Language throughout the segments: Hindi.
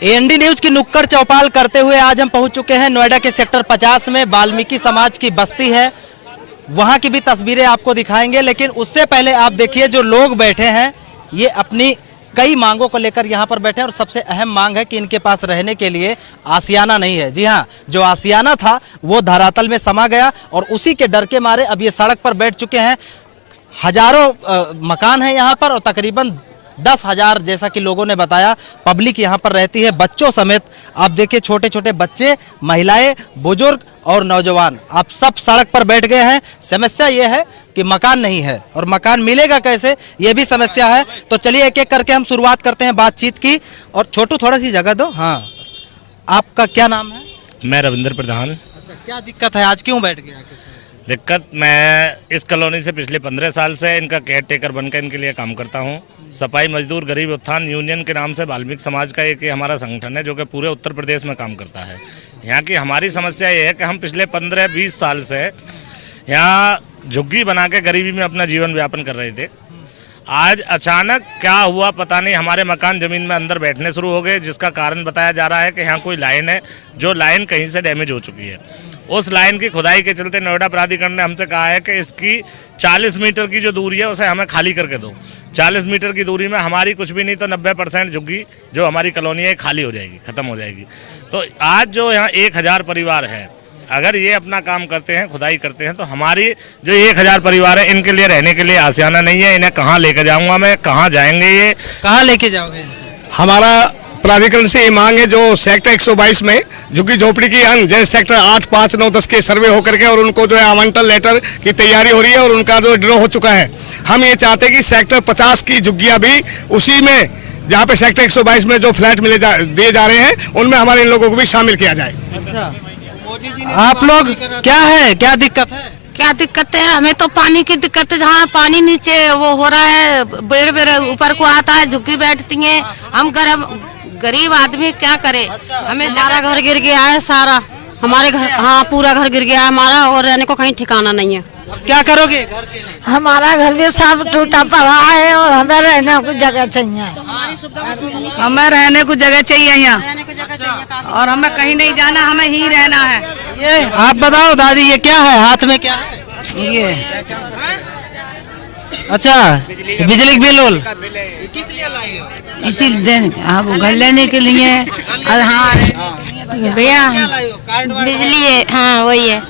एएनडी न्यूज की नुक्कड़ चौपाल करते हुए आज हम पहुंच चुके हैं नोएडा के सेक्टर 50 में। वाल्मीकि समाज की बस्ती है, वहां की भी तस्वीरें आपको दिखाएंगे, लेकिन उससे पहले आप देखिए जो लोग बैठे हैं ये अपनी कई मांगों को लेकर यहाँ पर बैठे हैं और सबसे अहम मांग है कि इनके पास रहने के लिए आशियाना नहीं है। जी हाँ, जो आशियाना था वो धरातल में समा गया और उसी के डर के मारे अब ये सड़क पर बैठ चुके हैं। हजारों मकान है यहाँ पर और तकरीबन 10,000 जैसा कि लोगों ने बताया पब्लिक यहाँ पर रहती है, बच्चों समेत। आप देखिए छोटे छोटे बच्चे, महिलाएं, बुजुर्ग और नौजवान आप सब सड़क पर बैठ गए हैं। समस्या ये है कि मकान नहीं है और मकान मिलेगा कैसे, ये भी समस्या है। तो चलिए एक एक करके हम शुरुआत करते हैं बातचीत की। और छोटू थोड़ा सी जगह दो। हाँ, आपका क्या नाम है? मैं रविंद्र प्रधान। अच्छा, क्या दिक्कत है, आज क्यों बैठ गया? दिक्कत, मैं इस कॉलोनी से पिछले 15 साल से इनका केयर टेकर बनकर इनके लिए काम करता हूँ। सफाई मजदूर गरीब उत्थान यूनियन के नाम से वाल्मीकि समाज का एक हमारा संगठन है जो कि पूरे उत्तर प्रदेश में काम करता है। यहाँ की हमारी समस्या ये है कि हम पिछले 15-20 साल से यहाँ झुग्गी बना के गरीबी में अपना जीवन व्यापन कर रहे थे। आज अचानक क्या हुआ पता नहीं, हमारे मकान ज़मीन में अंदर बैठने शुरू हो गए, जिसका कारण बताया जा रहा है कि यहाँ कोई लाइन है जो लाइन कहीं से डैमेज हो चुकी है। उस लाइन की खुदाई के चलते नोएडा प्राधिकरण ने हमसे कहा है कि इसकी 40 मीटर की जो दूरी है उसे हमें खाली करके दो। 40 मीटर की दूरी में हमारी कुछ भी नहीं तो 90% झुग्गी जो हमारी कॉलोनी है खाली हो जाएगी, ख़त्म हो जाएगी। तो आज जो यहाँ 1000 परिवार हैं, अगर ये अपना काम करते हैं, खुदाई करते हैं, तो हमारी जो 1000 परिवार है इनके लिए रहने के लिए आशियाना नहीं है। इन्हें कहाँ लेकर जाऊँगा मैं, कहाँ जाएंगे, ये कहाँ लेके जाओगे? हमारा प्राधिकरण से ये मांग है जो सेक्टर 122 में झुग्गी झोपड़ी की जैसे सेक्टर 8, 5, 9, 10 के सर्वे होकर के और उनको जो है आवंटन लेटर की तैयारी हो रही है और उनका जो ड्रॉ हो चुका है। हम ये चाहते हैं कि सेक्टर 50 की झुग्गियाँ भी उसी में, जहाँ पे सेक्टर 122 में जो फ्लैट दिए जा रहे हैं उनमें हमारे इन लोगों को भी शामिल किया जाए। अच्छा, आप लोग क्या है, क्या दिक्कत है? क्या दिक्कत है? हमें तो पानी की दिक्कत है। जहाँ पानी नीचे वो हो रहा है, बेर बेर ऊपर को आता है, झुग्गी बैठती है। हम गरीब आदमी क्या करे? हमें हमारा घर गिर गया है सारा, हमारे घर, हाँ पूरा घर गिर गया है हमारा और रहने को कहीं ठिकाना नहीं है। क्या करोगे घर के लिए? हमारा घर भी सब टूटा पड़ा है और हमें रहने को जगह चाहिए। हमें रहने को जगह चाहिए यहाँ और हमें कहीं नहीं जाना, हमें ही रहना है। ये आप बताओ दादी, ये क्या है हाथ में, क्या है ये? अच्छा, बिजली का बिल किस लिए लाई हो? इसी दिन अब घर लेने के लिए। हाँ भैया, बिजली है, हाँ वही है,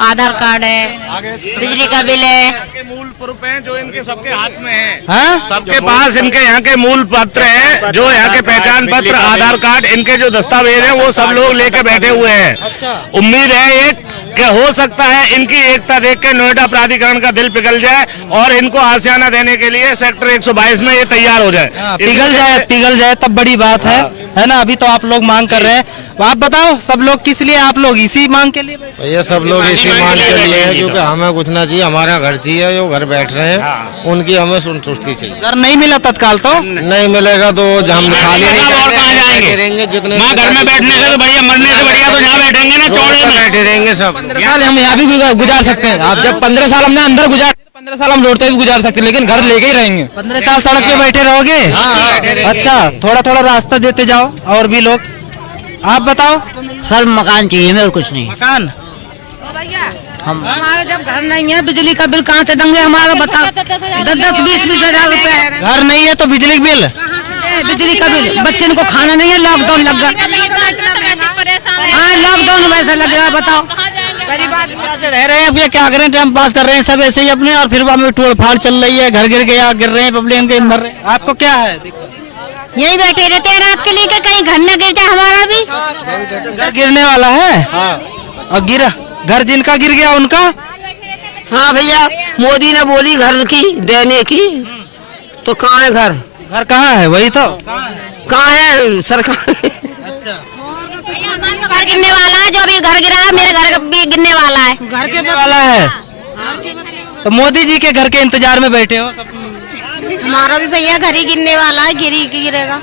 आधार कार्ड है, बिजली का बिल है। के मूल प्रूफ हैं जो इनके सबके हाथ में है। हाँ? सबके पास इनके यहाँ के मूल पत्र हैं, जो यहाँ के पहचान पत्र, आधार कार्ड, इनके जो दस्तावेज हैं वो सब लोग लेके बैठे हुए हैं। उम्मीद है एक कि हो सकता है इनकी एकता देख के नोएडा प्राधिकरण का दिल पिघल जाए और इनको आशियाना देने के लिए सेक्टर 122 में ये तैयार हो जाए। पिघल जाए तब बड़ी बात है ना? अभी तो आप लोग मांग कर रहे हैं, आप बताओ सब लोग किस लिए? आप लोग इसी मांग के लिए? ये सब लोग इसी मांग के लिए है क्योंकि हमें कुछ ना चाहिए, हमारा घर चाहिए। जो घर बैठ रहे हैं उनकी हमें संतुष्टि चाहिए। घर नहीं मिला तत्काल तो नहीं मिलेगा तो हम खाली नहीं रहेंगे। जितने घर में बैठने से तो बढ़िया, मरने से बढ़िया तो यहाँ बैठेंगे ना, चौड़े में बैठे रहेंगे सब। 15 साल हम यहाँ भी गुजार सकते हैं। आप जब 15 साल हमने अंदर गुजार, 15 साल हम रोड पे भी गुजार सकते हैं, लेकिन घर लेके ही रहेंगे। 15 साल सड़क पे बैठे रहोगे? अच्छा, थोड़ा थोड़ा रास्ता देते जाओ। और भी लोग, आप बताओ। सर मकान चाहिए हमें और कुछ नहीं। मकान? हमारा जब घर नहीं है, बिजली का बिल कहाँ से देंगे? हमारा बताओ, 10-20 हजार रुपए है। घर नहीं है तो बिजली का बिल? बिजली का बिल, बच्चे को खाना नहीं है, लॉकडाउन लग गया। हाँ, लॉकडाउन वैसा लग रहा है, बताओ। रह रहे हैं, अब ये क्या करें, टाइम पास कर रहे हैं सब ऐसे ही अपने, और फिर में टोल फाड़ चल रही है, घर गिर गया, गिर रहे हैं, पब्लिक के मर रहे हैं। आपको क्या है? यही बैठे रहते हैं रात के लिए, कहीं घर न गिर जाए हमारा भी। घर गिरने वाला है? और गिरा घर जिनका गिर गया उनका? हाँ भैया, मोदी ने बोली घर की देने की, तो कहाँ है घर? घर कहाँ है? वही तो कहाँ है सरकार? अच्छा, घर गिरने वाला है, जो भी घर गिरा है मेरे घर भी गिरने वाला है। घर के वाला है तो मोदी जी के घर के इंतजार में बैठे हो सब? हमारा भी भैया घर ही गिरने वाला है, गिरेगा।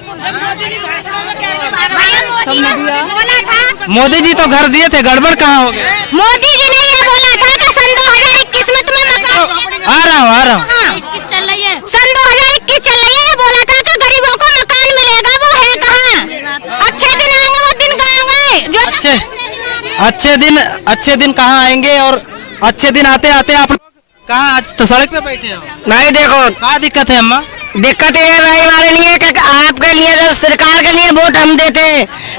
मोदी जी तो घर दिए थे, गड़बड़ कहाँ हो गया? मोदी जी ने ये बोला था कि सन 2021 में तुम्हें मकान, आ रहा हूँ सन 2021 चल रही है, ये बोला था कि गरीबों को मकान मिलेगा, वो है कहाँ? अच्छे अच्छे दिन कहाँ आएंगे और अच्छे दिन आते आते आप लोग कहाँ आज तो सड़क पे बैठे हो? नहीं देखो क्या दिक्कत है अम्मा? दिक्कत ये है भाई हमारे लिए कि आपके लिए जब सरकार के लिए वोट हम देते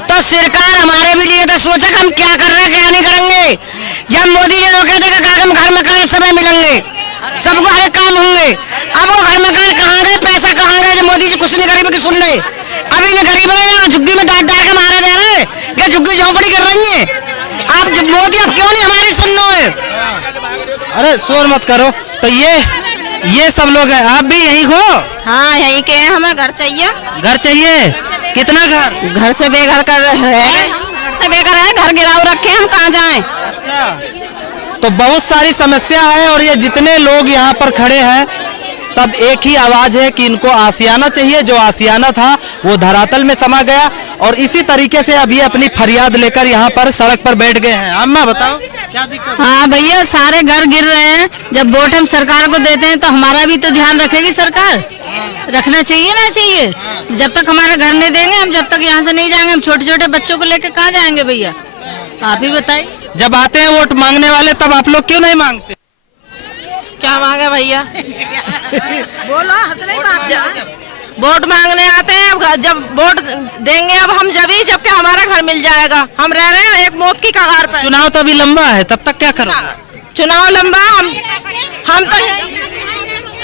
तो सरकार हमारे भी लिए तो सोचा कि हम क्या कर रहे हैं क्या नहीं करेंगे। जब मोदी जी रोके थे कि हम घर मकान समय मिलेंगे सबको हर काम होंगे, अब वो घर मकान कहाँ गए, पैसा कहाँ गए? जब मोदी जी कुछ नहीं गरीब की सुन रहे, अभी ने गरीब है झुग्गी में डांट डांट के मारे दे रहे कि झुग्गी झोंपड़ी कर रही है। आप जब मोदी अब क्यों नहीं हमारी सुन रहे है? अरे शोर मत करो। तो ये सब लोग हैं, आप भी यही हो? हाँ यही के हैं, हमें घर चाहिए। घर चाहिए? कितना घर? घर से बेघर कर है, घर से बेघर है, घर गिराव रखे हम कहाँ जाएं? अच्छा, तो बहुत सारी समस्या है और ये जितने लोग यहाँ पर खड़े हैं सब एक ही आवाज है कि इनको आसियाना चाहिए। जो आसियाना था वो धरातल में समा गया और इसी तरीके से अब ये अपनी फरियाद लेकर यहाँ पर सड़क पर बैठ गए हैं। अम्मा बताओ क्या दिक्कत? हाँ भैया सारे घर गिर रहे हैं, जब वोट हम सरकार को देते हैं तो हमारा भी तो ध्यान रखेगी सरकार, रखना चाहिए ना चाहिए। जब तक हमारा घर नहीं देंगे हम, जब तक यहाँ से नहीं जाएंगे, हम छोटे छोटे बच्चों को लेकर कहाँ जाएंगे भैया, आप ही बताइए। जब आते हैं वोट मांगने वाले तब आप लोग क्यों नहीं मांगते? क्या मांगे भैया? बोलो हंसने की बात है। वोट मांगने आते हैं, अब जब वोट देंगे अब हम जबकि हमारा घर मिल जाएगा। हम रह रहे हैं एक मौत की कगार पर। चुनाव तो अभी लंबा है, तब तक क्या करो? चुनाव लंबा, हम तो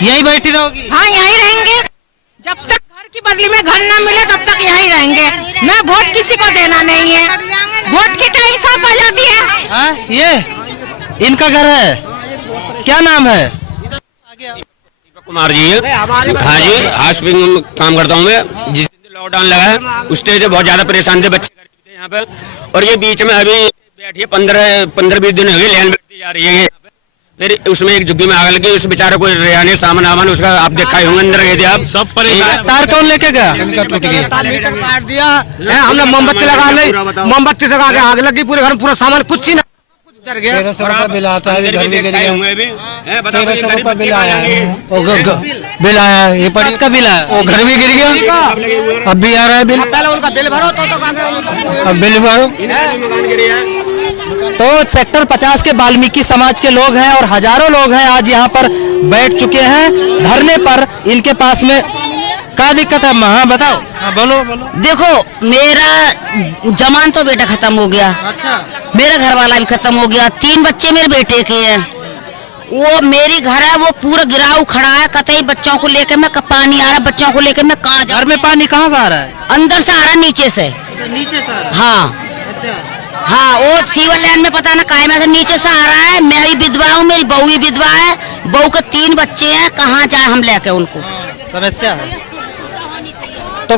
यही बैठी रहोगी? हाँ यहीं रहेंगे, जब तक घर की बदली में घर न मिले तब तक यहीं रहेंगे। मैं वोट किसी को देना नहीं है, वोट की टाइम सब आ जाती है। हाँ, ये इनका घर है, क्या नाम है? कुमार जी है। हाँ जी, हॉस्पिटल में काम करता हूँ मैं। जिस दिन लॉकडाउन लगा है उस दिन से बहुत ज्यादा परेशान थे बच्चे यहाँ पे, और ये बीच में अभी बैठी 15-20 दिन हो गए लाइन बैठती जा रही है। फिर उसमें एक झुग्गी में आग लगी, उस बेचारे को रेहाने सामान आमान उसका आप देखा ही होंगे, अंदर गए थे आप सब परेशान। तार कौन लेके गया? टूट गया, काट दिया है, हमने मोमबत्ती लगा ली, मोमबत्ती से आग लगी, पूरे घर पूरा सामान कुछ ही ना 1300 रुपये बिल आता है, घर भी गिर गया। 1300 रुपये बिल आया है, बिल आया है, ये पड़ी का बिल आया, वो घर भी गिर गया, अब भी आ रहा है बिल। पहले उनका बिल भरो तो अब बिल भरो। तो सेक्टर 50 के वाल्मीकि समाज के लोग हैं और हजारों लोग हैं आज यहाँ पर बैठ चुके हैं धरने पर। इनके पास में क्या दिक्कत है? हाँ बताओ। हाँ बोलो। देखो मेरा जमान तो बेटा खत्म हो गया। अच्छा, मेरा घर वाला भी खत्म हो गया, 3 बच्चे मेरे बेटे के हैं। वो मेरी घर है वो पूरा गिराव खड़ा है, कतई बच्चों को लेकर मैं पानी आ रहा, बच्चों को लेकर मैं कहाँ जाऊँ? घर में पानी कहाँ से आ रहा है? अंदर से आ रहा, नीचे से। नीचे से आ रहा है? हाँ अच्छा, हाँ, वो सीवर लाइन में पता ना काहे में से नीचे से आ रहा है। मैं ही विधवा हूँ, मेरी बहू ही विधवा है, बहू के 3 बच्चे हैं, कहाँ जाए हम लेके उनको? समस्या है तो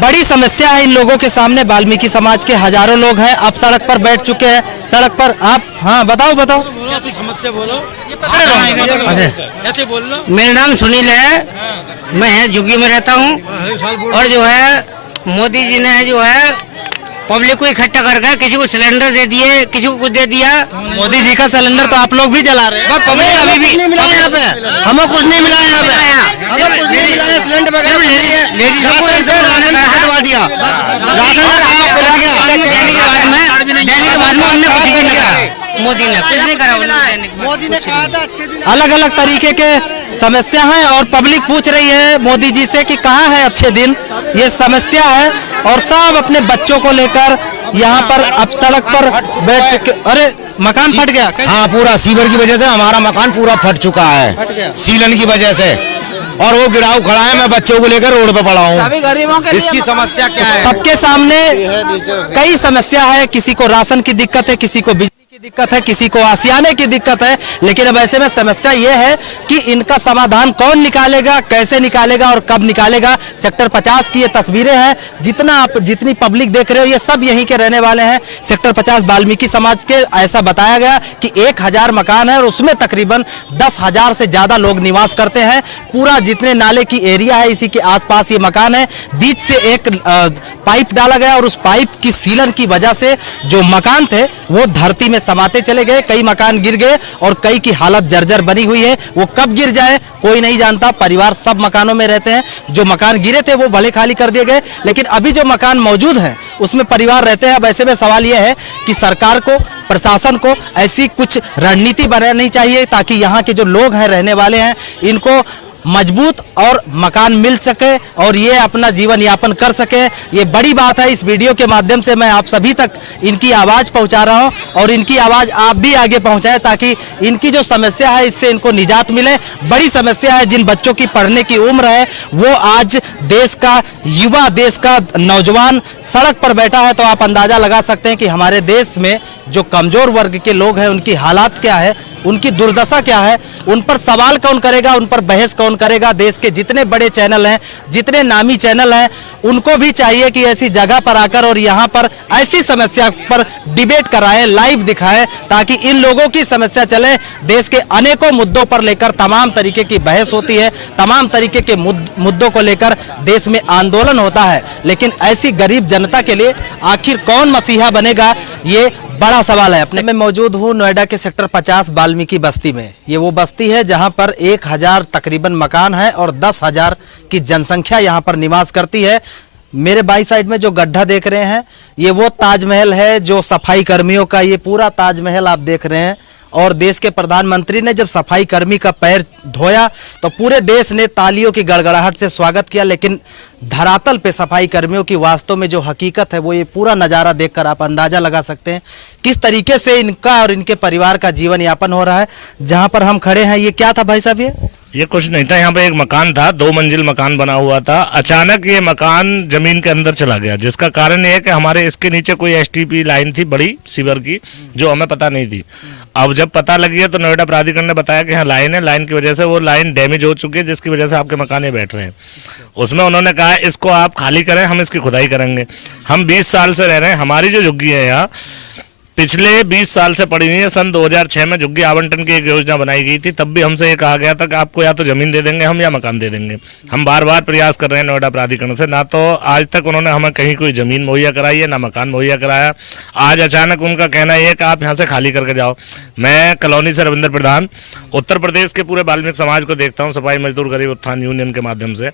बड़ी समस्या है इन लोगों के सामने। वाल्मीकि समाज के हजारों लोग हैं, अब सड़क पर बैठ चुके हैं। सड़क पर आप हाँ बताओ समस्या बोलो। ऐसे बोल लो। मेरा नाम सुनील है, मैं झुग्गी में रहता हूँ, और जो है मोदी जी ने जो है पब्लिक को इकट्ठा करके किसी को सिलेंडर दे दिए, किसी को कुछ दे दिया। मोदी जी का सिलेंडर तो आप लोग भी जला रहे हैं। पब्लिक अभी भी नहीं मिला यहाँ पे, हमें कुछ नहीं मिला यहाँ पे, हमें कुछ नहीं मिला। सिलेंडर वगैरह लेडीजों को एकदम राशन कटवा दिया, राशन कट गया। देने के बाद में हमने कुछ नहीं किया, मोदी ने कुछ नहीं करा। मोदी ने कहा था अच्छे दिन। अलग अलग तरीके के समस्या है और पब्लिक पूछ रही है मोदी जी से कि कहाँ है अच्छे दिन। ये समस्या है और सब अपने बच्चों को लेकर यहाँ पर अब सड़क पर बैठ चुके। अरे मकान फट गया? हाँ, पूरा सीवर की वजह से हमारा मकान पूरा फट चुका है, सीलन की वजह से, और वो गिराव खड़ा है। मैं बच्चों को लेकर रोड पे पड़ा हूँ। इसकी समस्या क्या है? सबके सामने कई समस्या है, किसी को राशन की दिक्कत है, किसी को बिजली की दिक्कत है, किसी को आसियाने की दिक्कत है। लेकिन अब ऐसे में समस्या ये है कि इनका समाधान कौन निकालेगा, कैसे निकालेगा और कब निकालेगा। सेक्टर 50 की ये तस्वीरें हैं, जितनी पब्लिक देख रहे हो ये सब यहीं के रहने वाले हैं। सेक्टर 50 वाल्मीकि समाज के ऐसा बताया गया कि 1000 मकान है और उसमें तकरीबन 10,000 से ज्यादा लोग निवास करते हैं। पूरा जितने नाले की एरिया है इसी के आसपास ये मकान है। बीच से एक पाइप डाला गया और उस पाइप की सीलन की वजह से जो मकान थे वो धरती में समाते चले गए, कई मकान गिर गए और कई की हालत जर्जर बनी हुई है। वो कब गिर जाए कोई नहीं जानता। परिवार सब मकानों में रहते हैं, जो मकान गिरे थे वो भले खाली कर दिए गए, लेकिन अभी जो मकान मौजूद हैं उसमें परिवार रहते हैं। अब ऐसे में सवाल यह है कि सरकार को, प्रशासन को ऐसी कुछ रणनीति बनानी चाहिए ताकि यहाँ के जो लोग हैं, रहने वाले हैं, इनको मजबूत और मकान मिल सके और ये अपना जीवन यापन कर सके। ये बड़ी बात है। इस वीडियो के माध्यम से मैं आप सभी तक इनकी आवाज़ पहुंचा रहा हूं और इनकी आवाज़ आप भी आगे पहुंचाएं ताकि इनकी जो समस्या है इससे इनको निजात मिले। बड़ी समस्या है, जिन बच्चों की पढ़ने की उम्र है वो आज देश का युवा, देश का नौजवान सड़क पर बैठा है, तो आप अंदाज़ा लगा सकते हैं कि हमारे देश में जो कमज़ोर वर्ग के लोग हैं उनकी हालात क्या है, उनकी दुर्दशा क्या है, उन पर सवाल कौन करेगा, उन पर बहस कौन करेगा। देश के जितने बड़े चैनल हैं, जितने नामी चैनल हैं, उनको भी चाहिए कि ऐसी जगह पर आकर और यहाँ पर ऐसी समस्या पर डिबेट कराएं, लाइव दिखाएं, ताकि इन लोगों की समस्या चले। देश के अनेकों मुद्दों पर लेकर तमाम तरीके की बहस होती है, तमाम तरीके के मुद्दों को लेकर देश में आंदोलन होता है, लेकिन ऐसी गरीब जनता के लिए आखिर कौन मसीहा बनेगा, ये बड़ा सवाल है। अपने में मौजूद हूँ नोएडा के सेक्टर 50 वाल्मीकि बस्ती में। ये वो बस्ती है जहाँ पर 1000 तकरीबन मकान है और 10,000 की जनसंख्या यहाँ पर निवास करती है। मेरे बाई साइड में जो गड्ढा देख रहे हैं ये वो ताजमहल है, जो सफाई कर्मियों का ये पूरा ताजमहल आप देख रहे हैं। और देश के प्रधानमंत्री ने जब सफाई कर्मी का पैर धोया तो पूरे देश ने तालियों की गड़गड़ाहट से स्वागत किया, लेकिन धरातल पे सफाई कर्मियों की वास्तव में जो हकीकत है वो ये पूरा नज़ारा देखकर आप अंदाज़ा लगा सकते हैं किस तरीके से इनका और इनके परिवार का जीवन यापन हो रहा है। जहाँ पर हम खड़े हैं, ये क्या था भाई साहब? ये कुछ नहीं था, यहाँ पे एक मकान था, 2 मंजिल मकान बना हुआ था। अचानक ये मकान जमीन के अंदर चला गया, जिसका कारण ये है कि हमारे इसके नीचे कोई एसटीपी लाइन थी बड़ी सीवर की, जो हमें पता नहीं थी। अब जब पता लग गया तो नोएडा प्राधिकरण ने बताया कि हाँ लाइन है, लाइन की वजह से वो लाइन डैमेज हो चुकी है, जिसकी वजह से आपके मकान में बैठ रहे हैं। उसमें उन्होंने कहा इसको आप खाली करें, हम इसकी खुदाई करेंगे। हम 20 साल से रह रहे हैं, हमारी जो झुग्गी है यहाँ पिछले 20 साल से पड़ी हुई है। सन 2006 में झुग्गी आवंटन की एक योजना बनाई गई थी, तब भी हमसे ये कहा गया था कि आपको या तो जमीन दे देंगे हम या मकान दे देंगे। हम बार बार प्रयास कर रहे हैं नोएडा प्राधिकरण से, ना तो आज तक उन्होंने हमें कहीं कोई जमीन मुहैया कराई है, ना मकान मुहैया कराया। आज अचानक उनका कहना ये है कि आप यहाँ से खाली करके जाओ। मैं कॉलोनी से रविंद्र प्रधान उत्तर प्रदेश के पूरे वाल्मीकि समाज को देखता हूँ, सफाई मजदूर गरीब उत्थान यूनियन के माध्यम से।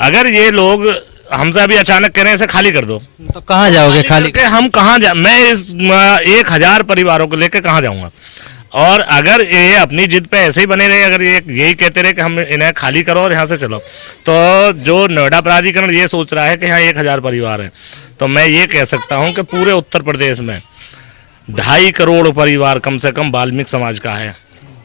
अगर ये लोग हमसे अभी अचानक कह रहे हैं इसे खाली कर दो, तो कहाँ जाओगे खाली? हम कहाँ जा, मैं इस 1000 परिवारों को लेकर कहाँ जाऊँगा? और अगर ये अपनी जिद पे ऐसे ही बने रहे, अगर ये यही कहते रहे कि हम इन्हें खाली करो और यहाँ से चलो, तो जो नोएडा प्राधिकरण ये सोच रहा है कि यहाँ 1000 परिवार हैं, तो मैं ये कह सकता हूँ कि पूरे उत्तर प्रदेश में 2.5 करोड़ परिवार कम से कम वाल्मीकि समाज का है।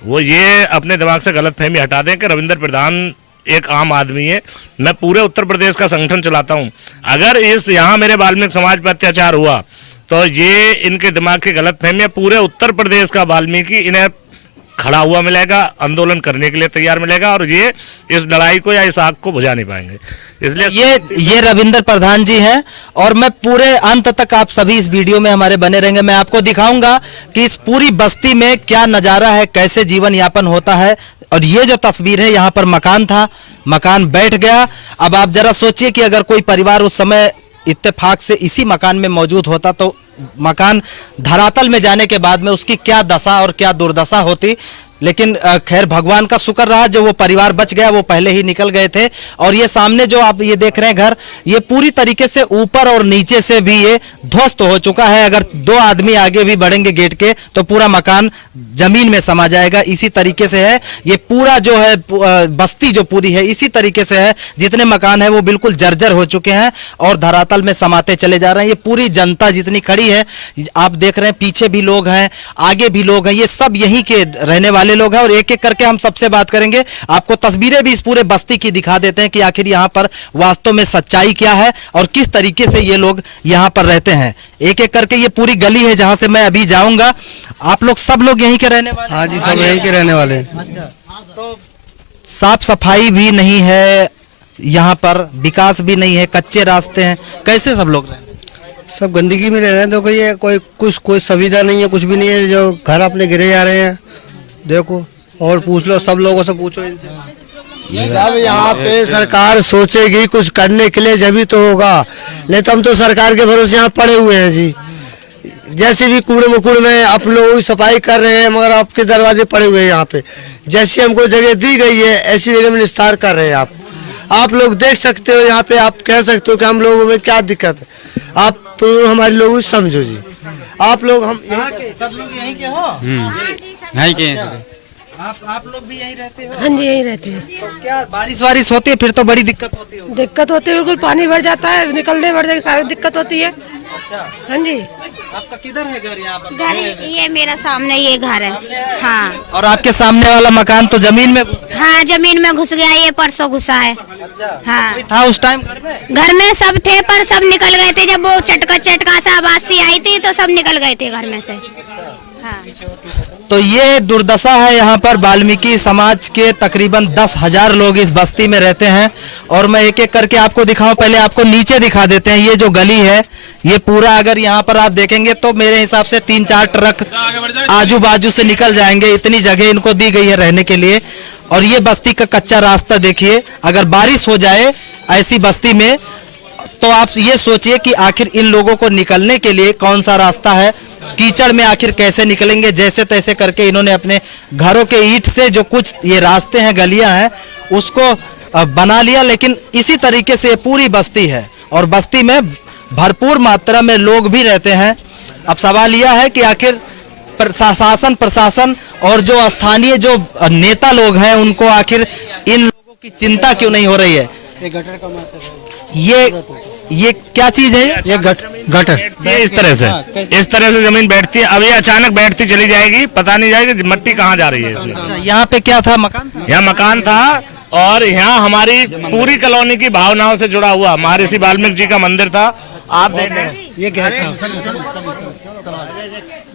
वो ये अपने दिमाग से गलतफहमी हटा दें कि रविंद्र प्रधान एक आम आदमी है। मैं पूरे उत्तर प्रदेश का संगठन चलाता हूं। अगर इस यहाँ मेरे वाल्मीकि समाज पर अत्याचार हुआ तो ये इनके दिमाग की गलतफहमी है। पूरे उत्तर प्रदेश का वाल्मीकि इन्हें खड़ा हुआ मिलेगा, आंदोलन करने के लिए तैयार मिलेगा, और ये इस लड़ाई को या इस आग को बुझा नहीं पाएंगे। इसलिए ये रविंद्र प्रधान जी हैं और मैं पूरे अंत तक, आप सभी इस वीडियो में हमारे बने रहेंगे। मैं आपको दिखाऊंगा कि इस पूरी बस्ती में क्या नज़ारा है, कैसे जीवन यापन होता है। और ये जो तस्वीर है, यहाँ पर मकान था, मकान बैठ गया। अब आप जरा सोचिए कि अगर कोई परिवार उस समय इत्तेफाक से इसी मकान में मौजूद होता तो मकान धरातल में जाने के बाद में उसकी क्या दशा और क्या दुर्दशा होती। लेकिन खैर भगवान का शुक्र रहा जो वो परिवार बच गया, वो पहले ही निकल गए थे। और ये सामने जो आप ये देख रहे हैं घर, ये पूरी तरीके से ऊपर और नीचे से भी ये ध्वस्त हो चुका है। अगर 2 आदमी आगे भी बढ़ेंगे गेट के तो पूरा मकान जमीन में समा जाएगा। इसी तरीके से है ये पूरा जो है बस्ती जो पूरी है इसी तरीके से है। जितने मकान है वो बिल्कुल जर्जर हो चुके हैं और धरातल में समाते चले जा रहे हैं। ये पूरी जनता जितनी खड़ी है, आप देख रहे हैं, पीछे भी लोग हैं, आगे भी लोग हैं, ये सब यहीं के रहने वाले लोग हैं। और एक एक करके हम सबसे बात करेंगे। आपको तस्वीरें भी इस पूरे बस्ती की दिखा देते हैं कि आखिर यहाँ पर वास्तव में सच्चाई क्या है और किस तरीके से ये लोग यहाँ पर रहते हैं। एक एक करके ये पूरी गली है जहाँ से मैं अभी जाऊंगा। आप लोग सब लोग यहीं के रहने वाले? हाँ जी, सब यहीं के रहने वाले। अच्छा, तो साफ सफाई भी नहीं है यहाँ पर, विकास भी नहीं है, कच्चे रास्ते हैं, कैसे सब लोग रह रहे हैं? सब गंदगी में रह रहे हैं। देखो ये कोई सुविधा नहीं है, कुछ भी नहीं है। जो घर अपने गिरे जा रहे हैं, देखो, और पूछ लो, सब लोगों से पूछो इनसे। सब यहाँ पे सरकार सोचेगी कुछ करने के लिए जब ही तो होगा, नहीं तो हम तो सरकार के भरोसे यहाँ पड़े हुए हैं जी। जैसे भी कूड़े मुकूड़ में आप लोग सफाई कर रहे हैं, मगर आपके दरवाजे पड़े हुए हैं यहाँ पे। जैसी हमको जगह दी गई है ऐसी जगह में निस्तार कर रहे हैं आप लोग देख सकते हो। यहाँ पे आप कह सकते हो कि हम लोगों में क्या दिक्कत है, आप हमारे लोग समझो जी। आप लोग हम यहाँ के सब लोग यहीं के हो? नहीं के आप लोग भी यहीं रहते हो? हाँ जी यहीं रहते हैं। तो क्या बारिश वारिश होती है फिर तो बड़ी दिक्कत होती है? दिक्कत होती है, बिल्कुल पानी भर जाता है, निकलने बढ़ जाए सारी दिक्कत होती है। अच्छा, हाँ जी। आपका किधर है घर यहाँ पर? घर ये मेरा सामने ये घर है। हाँ। और आपके सामने वाला मकान तो जमीन में हाँ जमीन में घुस गया, ये परसों घुसा है। अच्छा, हाँ कोई था उस टाइम घर में? घर में सब थे पर सब निकल गए थे। जब वो चटका सा आवाज सी आई थी तो सब निकल गए थे घर में से। हाँ। तो ये दुर्दशा है यहाँ पर। वाल्मीकि समाज के तकरीबन 10,000 लोग इस बस्ती में रहते हैं और मैं एक एक करके आपको दिखाऊं। पहले आपको नीचे दिखा देते हैं। ये जो गली है ये पूरा अगर यहाँ पर आप देखेंगे तो मेरे हिसाब से 3-4 ट्रक आजू बाजू से निकल जाएंगे, इतनी जगह इनको दी गई है रहने के लिए। और ये बस्ती का कच्चा रास्ता देखिए, अगर बारिश हो जाए ऐसी बस्ती में तो आप ये सोचिए कि आखिर इन लोगों को निकलने के लिए कौन सा रास्ता है, कीचड़ में आखिर कैसे निकलेंगे। जैसे तैसे करके इन्होंने अपने घरों के ईंट से जो कुछ ये रास्ते हैं, गलियां हैं, उसको बना लिया। लेकिन इसी तरीके से पूरी बस्ती है और बस्ती में भरपूर मात्रा में लोग भी रहते हैं। अब सवाल यह है कि आखिर शासन प्रशासन और जो स्थानीय जो नेता लोग हैं उनको आखिर इन लोगों की चिंता क्यों नहीं हो रही है। ये क्या चीज है? ये गटर इस तरह से जमीन बैठती है। अब ये अचानक बैठती चली जाएगी, पता नहीं जाएगी मट्टी कहाँ जा रही है इसमें। अच्छा, यहाँ पे क्या था? मकान था? यहाँ मकान था और यहाँ हमारी पूरी कॉलोनी की भावनाओं से जुड़ा हुआ महर्षि वाल्मीकि जी का मंदिर था। आप देख रहे हैं, ये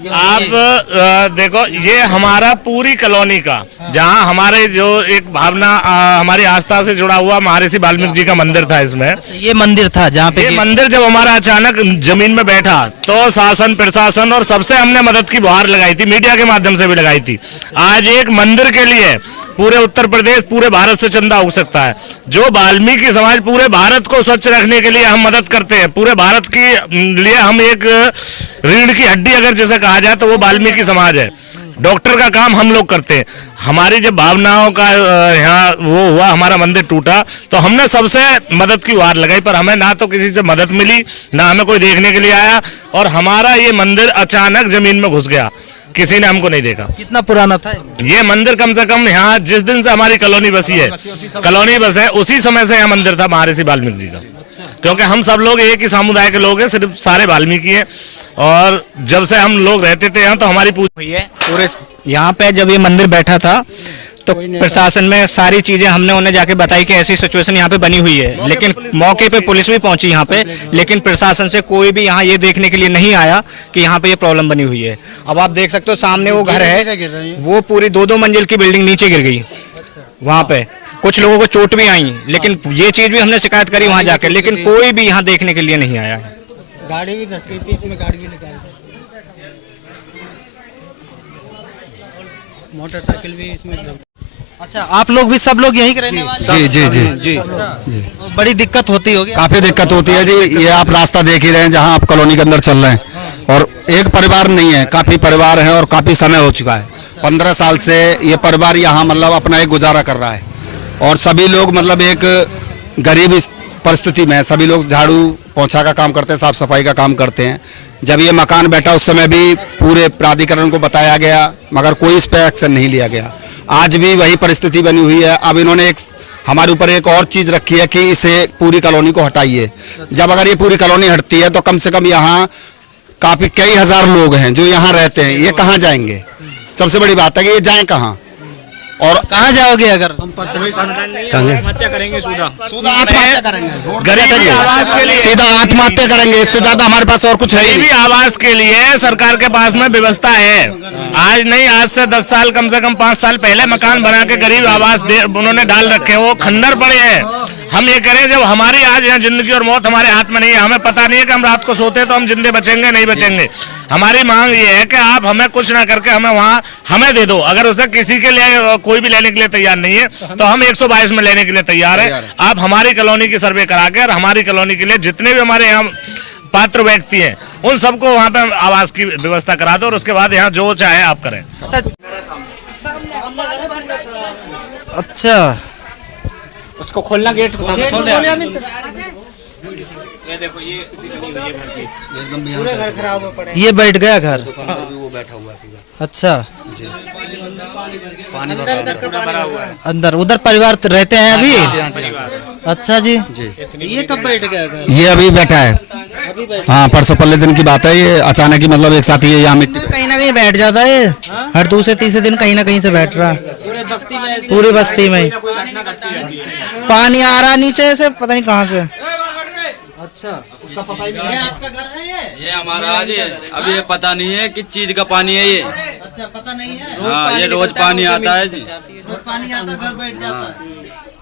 आप देखो, ये हमारा पूरी कॉलोनी का, जहाँ हमारे जो एक भावना हमारी आस्था से जुड़ा हुआ महर्षि वाल्मीकि जी का मंदिर था। इसमें ये मंदिर था जहाँ पे ये मंदिर जब हमारा अचानक जमीन में बैठा तो शासन प्रशासन और सबसे हमने मदद की गुहार लगाई थी, मीडिया के माध्यम से भी लगाई थी। आज एक मंदिर के लिए पूरे उत्तर प्रदेश, पूरे भारत से चंदा हो सकता है। जो वाल्मीकि समाज पूरे भारत को स्वच्छ रखने के लिए हम मदद करते हैं, पूरे भारत के लिए हम एक रीढ़ की हड्डी अगर जैसे कहा जाए तो वो वाल्मीकि समाज है। डॉक्टर का काम हम लोग करते हैं। हमारी जब भावनाओं का यहाँ वो हुआ, हमारा मंदिर टूटा, तो हमने सबसे मदद की गुहार लगाई, पर हमें ना तो किसी से मदद मिली, ना हमें कोई देखने के लिए आया और हमारा ये मंदिर अचानक जमीन में घुस गया। किसी ने हमको नहीं देखा। कितना पुराना था ये मंदिर? कम से कम यहाँ जिस दिन से हमारी कॉलोनी बसी है, कॉलोनी बस है, उसी समय से यह मंदिर था महर्षि वाल्मीकि जी का। क्योंकि हम सब लोग एक ही समुदाय के लोग हैं, सिर्फ सारे वाल्मीकि हैं। और जब से हम लोग रहते थे यहाँ तो हमारी पूजा हुई है। पूरे यहाँ पे जब ये मंदिर बैठा था तो प्रशासन में सारी चीजें हमने उन्हें जाके बताई कि ऐसी सिचुएशन यहाँ पे बनी हुई है। लेकिन मौके पे पुलिस भी पहुंची यहाँ पे, लेकिन प्रशासन से कोई भी यहाँ ये देखने के लिए नहीं आया कि यहाँ पे ये प्रॉब्लम बनी हुई है। अब आप देख सकते हो सामने वो घर है, वो पूरी 2-2 मंजिल की बिल्डिंग नीचे गिर गई। वहाँ पे कुछ लोगों को चोट भी आई, लेकिन ये चीज भी हमने शिकायत करी वहाँ जाकर, लेकिन कोई भी यहाँ देखने के लिए नहीं आया। गाड़ी भी धक्की थी, इसमें गाड़ी भी निकाली, मोटरसाइकिल भी इसमें। अच्छा, आप लोग भी सब लोग यहीं के रहने वाले? जी जी जी जी अच्छा, तो बड़ी दिक्कत होती होगी? काफी दिक्कत होती है जी। ये आप रास्ता देख ही रहे हैं जहाँ आप कॉलोनी के अंदर चल रहे हैं, और एक परिवार नहीं है, काफी परिवार है और काफी समय हो चुका है। 15 साल से ये परिवार यहाँ मतलब अपना एक गुजारा कर रहा है और सभी लोग मतलब एक गरीब परिस्थिति में है। सभी लोग झाड़ू पोंछा का काम करते हैं, साफ सफाई का काम करते हैं। जब ये मकान बैठा उस समय भी पूरे प्राधिकरण को बताया गया, मगर कोई इस पर एक्शन नहीं लिया गया। आज भी वही परिस्थिति बनी हुई है। अब इन्होंने एक हमारे ऊपर एक और चीज रखी है कि इसे पूरी कॉलोनी को हटाइए। जब अगर ये पूरी कॉलोनी हटती है तो कम से कम यहाँ काफी कई हजार लोग हैं जो यहाँ रहते हैं, ये कहाँ जाएंगे? सबसे बड़ी बात है कि ये जाएं कहाँ और कहाँ जाओगे? अगर आत्महत्या करेंगे, आत्महत्या करेंगे, गरीबी आवास के लिए सीधा आत्महत्या करेंगे। इससे ज्यादा हमारे पास और कुछ है ही गरीबी आवास के लिए सरकार के पास में व्यवस्था है। आज नहीं, आज से 10 साल, कम से कम 5 साल पहले मकान बना के गरीब आवास उन्होंने डाल रखे, वो खंडर पड़े हैं। हम ये करें, जब हमारी आज यहाँ जिंदगी और मौत हमारे हाथ में नहीं है, हमें पता नहीं है कि हम रात को सोते तो हम जिंदे बचेंगे नहीं बचेंगे। हमारी मांग ये है कि आप हमें कुछ ना करके हमें वहाँ हमें दे दो। अगर उसे किसी के लिए कोई भी लेने के लिए तैयार नहीं है तो हम 122 में लेने के लिए तैयार है। आप हमारी कॉलोनी की सर्वे करा के और हमारी कॉलोनी के लिए जितने भी हमारे यहाँ पात्र व्यक्ति हैं उन सबको वहाँ पे आवास की व्यवस्था करा दो और उसके बाद यहाँ जो चाहे आप करें। अच्छा, उसको खोलना गेट ये देखो ये स्थिति बनी हुई है घर की, पूरे घर खराब हो पड़े। ये बैठ गया घर, वो बैठा हुआ है। अच्छा, पानी भरा हुआ है। अंदर उधर परिवार रहते हैं अभी? अच्छा जी, ये कब बैठ गया घर? ये अभी बैठा है, हाँ परसों पहले दिन की बात है। ये अचानक ही मतलब एक साथ ये यहाँ मिट्टी कहीं ना कहीं बैठ जाता है, हर दूसरे तीसरे दिन कहीं ना कहीं से बैठ रहा है। पूरी बस्ती में पानी आ रहा नीचे से, पता नहीं कहाँ से। अच्छा, उसका पता ही नहीं है। आपका घर है ये हमारा आज अभी ये पता नहीं है किस चीज का पानी है ये। अच्छा, पता नहीं है। हाँ, ये रोज पानी आता है जी, रोज पानी आता है, घर बैठ जाता है।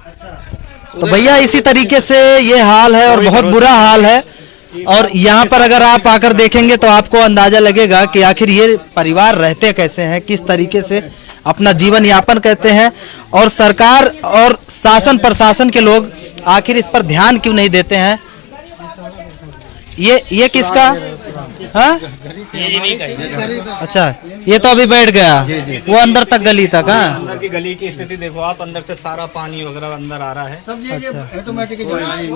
अच्छा, तो भैया इसी तरीके से ये हाल है और बहुत बुरा हाल है। और यहाँ पर अगर आप आकर देखेंगे तो आपको अंदाजा लगेगा कि आखिर ये परिवार रहते कैसे हैं, किस तरीके से अपना जीवन यापन करते हैं, और सरकार और शासन प्रशासन के लोग आखिर इस पर ध्यान क्यों नहीं देते हैं। ये किसका? हाँ, अच्छा, ये तो अभी बैठ गया, वो अंदर तक गली तक। हाँ, अंदर की गली की स्थिति देखो आप, अंदर से सारा पानी वगैरह अंदर आ रहा है। अच्छा,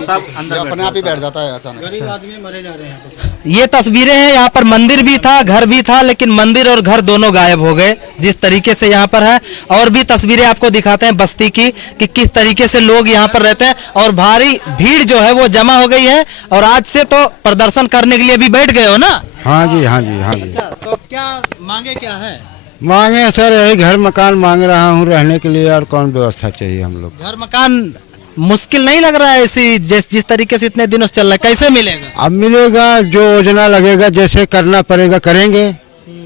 सब अंदर अपने आप ही बैठ जाता है अचानक। गरीब आदमी मरे जा रहे हैं। ये तस्वीरें हैं, यहाँ पर मंदिर भी था, घर भी था, लेकिन मंदिर और घर दोनों गायब हो गए जिस तरीके से यहाँ पर है। और भी तस्वीरें आपको दिखाते हैं बस्ती की कि किस तरीके से लोग यहाँ पर रहते हैं, और भारी भीड़ जो है वो जमा हो गई है। और आज से तो प्रदर्शन करने के लिए भी बैठ गए हो ना? हाँ जी, हाँ जी, हाँ जी। अच्छा, तो क्या मांगे क्या है? मांगे सर यही घर मकान मांग रहा हूँ रहने के लिए, और कौन व्यवस्था चाहिए हम लोग। घर मकान मुश्किल नहीं लग रहा है ऐसी जिस तरीके से इतने दिनों से चल रहा है, कैसे मिलेगा? अब मिलेगा जो योजना लगेगा, जैसे करना पड़ेगा करेंगे।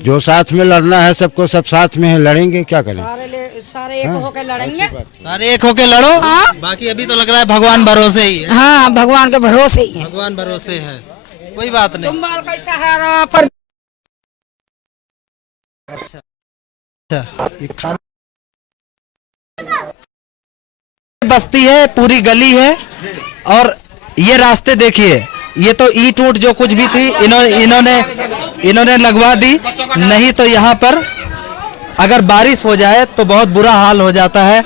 जो साथ में लड़ना है सबको, सब साथ में है, लड़ेंगे, क्या करें। सारे एक होके लड़ेंगे, सारे एक होके लड़ो। बाकी अभी तो लग रहा है भगवान भरोसे ही है। हाँ, भगवान के भरोसे ही है। भगवान भरोसे है, कोई बात नहीं। तुम बाल का सहारा पर। अच्छा, बस्ती है, पूरी गली है, और ये रास्ते देखिए, ये तो ईंट ऊंट जो कुछ भी थी इन्होंने लगवा दी। नहीं तो यहाँ पर अगर बारिश हो जाए तो बहुत बुरा हाल हो जाता है।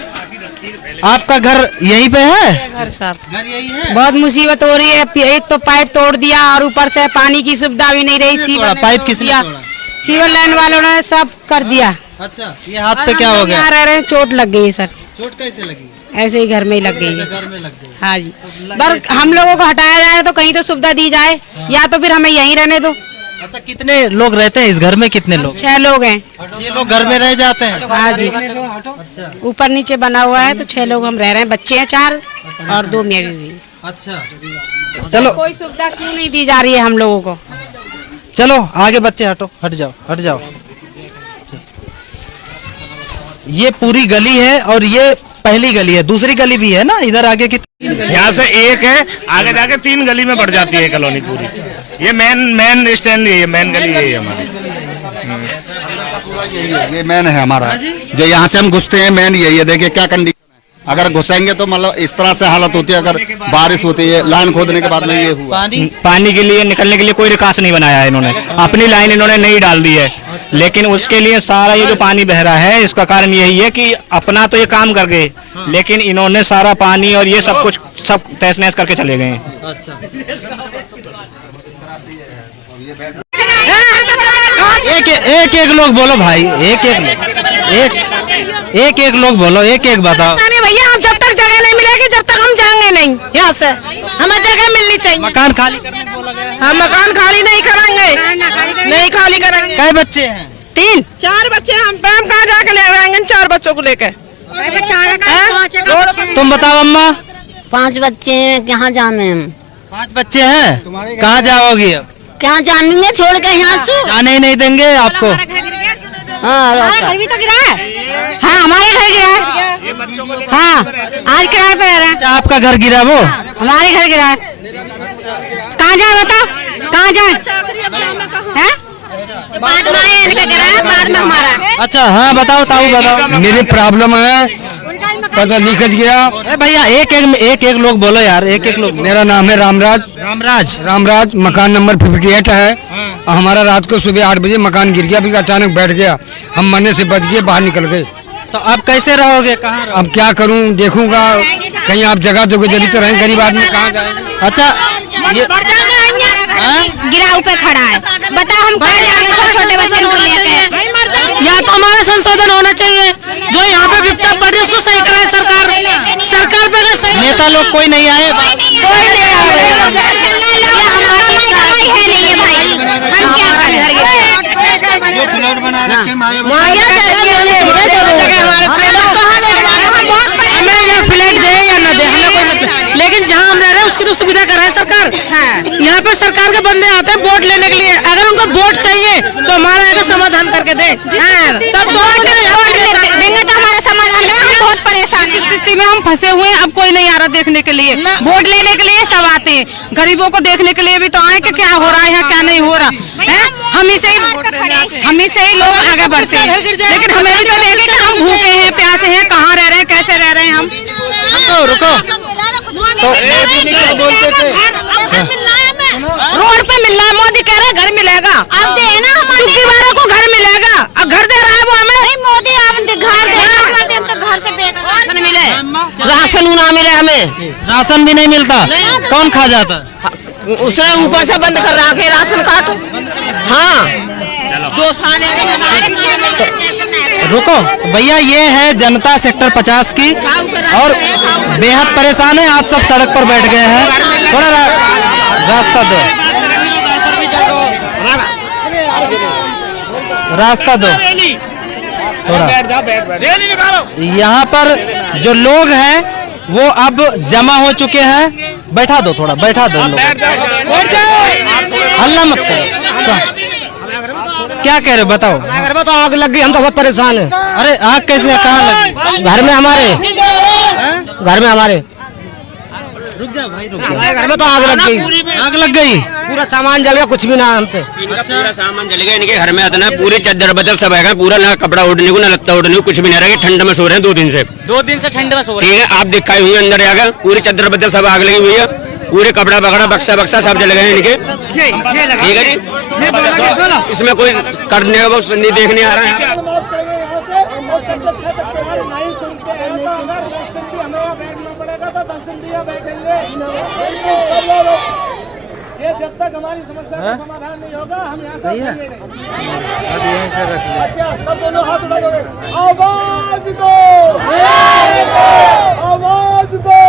आपका घर यहीं पे है? घर यही है। बहुत मुसीबत हो रही है, एक तो पाइप तोड़ दिया और ऊपर से पानी की सुविधा भी नहीं रही। सीवर पाइप किसने तोड़ा? सीवर लाइन वालों ने सब कर दिया। अच्छा, ये हाथ पे क्या हो गया? रह रहे हैं, चोट लग गई है सर। चोट कैसे लगी? ऐसे ही घर में ही लग गई है। घर में लग गई। हाँ जी, पर हम लोगों को हटाया जाए तो कहीं तो सुविधा दी जाए, या तो फिर हमें यहीं रहने दो। अच्छा, कितने लोग रहते हैं इस घर में? कितने लोग? 6 लोग हैं। 6 लोग घर में रह जाते हैं? हाँ जी, अच्छा, ऊपर नीचे बना हुआ है, तो 6 लोग हम रह रहे हैं। बच्चे हैं 4 और 2 मियाँ बीवी। अच्छा, चलो, कोई सुविधा क्यों नहीं दी जा रही है हम लोगों को? चलो आगे बच्चे हटो, हट जाओ, हट जाओ। ये पूरी गली है, और ये पहली गली है। दूसरी गली भी है ना इधर आगे की? यहाँ से एक है, आगे जाके 3 गली में बढ़ जाती है कॉलोनी पूरी। ये मेन स्टैंड है, ये मेन गली है हमारी। ये मेन है हमारा, जो यहाँ से हम घुसते हैं मेन यही है। देखिए क्या कंडीशन है, अगर घुसेंगे तो मतलब इस तरह से हालत होती है। अगर बारिश होती है, लाइन खोदने के बाद में ये हुआ। पानी के लिए निकलने के लिए कोई निकास नहीं बनाया है इन्होंने, अपनी लाइन इन्होंने नहीं डाल दी है। लेकिन उसके लिए सारा ये जो पानी बह रहा है, इसका कारण यही है कि अपना तो ये काम कर गए, लेकिन इन्होंने सारा पानी और ये सब कुछ सब तहस नहस करके चले गए। एक लोग बोलो भाई, एक लोग बोलो, एक बताओ। भैया, हम जब तक जगह नहीं मिलेगी जब तक हम जाएंगे नहीं यहाँ से। हमें जगह मिलनी चाहिए। मकान खाली करने को बोला गया। हम मकान खाली नहीं करेंगे, नहीं खाली करेंगे। कई बच्चे हैं? 3 4 बच्चे। हम कहाँ जाके ले आएंगे 4 बच्चों को लेकर? तुम बताओ अम्मा। 5 बच्चे हैं, कहाँ जाने हम? 5 बच्चे हैं, कहाँ जाओगी अब? क्या जानेंगे छोड़ के यहाँ से? जाने ही नहीं देंगे आपको। हाँ, घर भी तो गिरा है। हाँ, हमारे घर गिरा है। हाँ, आज किराए पे रह रहे हैं। आपका घर गिरा? वो हमारे घर गिरा है। कहाँ जाए बता, कहाँ जाए? बाद में इनका गिरा है, बाद में हमारा। अच्छा, हाँ बताओ ताऊ, बताओ। मेरी प्रॉब्लम है, पता निकल गया। भैया एक एक लोग बोलो यार, एक एक लोग। मेरा नाम है रामराज। रामराज मकान नंबर 58 है। हमारा रात को सुबह 8 बजे मकान गिर गया, फिर अचानक बैठ गया, हम मरने से बच गए, बाहर निकल गए। तो अब कैसे रहोगे, कहाँ रहोगे? अब क्या करूं, देखूंगा कहीं आप जगह दोगे, जल्दी तो रहें, गरीब आदमी कहाँ जाएंगे। अच्छा ये गिराव पे खड़ा है, बता हम कहाँ जाएंगे छोटे बच्चे को लेके। या तो हमारा संशोधन होना चाहिए, जो यहाँ पे विपदा पड़ रही है उसको सही कराए सरकार पे अगर सही। नेता लोग कोई नहीं आए? हमें ये फ्लैट दे या न दे हमें कोई मतलब, लेकिन जहाँ हम रह रहे हैं उसकी तो सुविधा कराए सरकार। यहाँ पे सरकार के बंदे आते हैं वोट लेने के लिए, अगर उनको वोट चाहिए तो हमारा आगे समाधान करके दे, तब देंगे तो हमारा समाधान है। हम बहुत परेशान है, स्थिति में हम फंसे हुए हैं। अब कोई नहीं आ रहा देखने के लिए, वोट लेने के लिए सब आते हैं, गरीबों को देखने के लिए भी तो आए कि क्या हो रहा है यहाँ, क्या नहीं हो रहा है। हम ही से ही लोग आगे बढ़ते हैं, लेकिन हमें भी तो देखे कि हम भूखे हैं, प्यासे हैं, कहाँ रह रहे हैं, कैसे रह रहे हैं हम। रुको तो बोलते थे रोड पे मिल रहा है, मोदी कह रहा है घर मिलेगा, आप दे ना चुटकी वालों को घर मिलेगा, अब घर दे रहा है वो हमें। मोदी आप घर दे तो घर से राशन मिले, राशन ना मिले हमें, राशन भी नहीं मिलता, कौन खा जाता? उसने ऊपर से बंद कर रखा है राशन कार्ड। हाँ 2 साल रुको तो भैया, ये है जनता सेक्टर 50 की, और बेहद परेशान है, आज सब सड़क पर बैठ गए हैं। थोड़ा रास्ता दो, रास्ता दो थोड़ा। यहाँ पर जो लोग हैं वो अब जमा हो चुके हैं, बैठा दो थोड़ा, बैठा दो लोग, हल्ला मत करो। क्या कह रहे हो बताओ? घर में तो आग लग गई, हम तो बहुत परेशान है। अरे आग कैसे, कहाँ लगी? घर में हमारे, घर में हमारे, रुक जा भाई, रुक हमारे घर में तो आग लग गई। आग लग गई, पूरा सामान जल गया, कुछ भी ना हम पे। पूरा सामान जल गया, इनके घर में आता ना, पूरी चद्दर बदल सब है, पूरा ना कपड़ा उड़ने को, ना लत्ता उड़ने को, कुछ भी नहीं रहा। ठंड में सो रहे हैं 2 दिन से, 2 दिन से ठंड में सो रहे हैं। ठीक है, आप दिखाई हुई अंदर आकर पूरी चद्दर बदल सब आग लगी हुई है, पूरे कपड़ा बकड़ा बक्सा सब जल गए इनके, ठीक है जी। इसमें कोई करने का नहीं, देखने आ रहा है। ये जब तक हमारी समस्या का समाधान नहीं होगा, हम यहाँ से सब दोनों हाथ उठाओगे, आवाज दो, आवाज दो।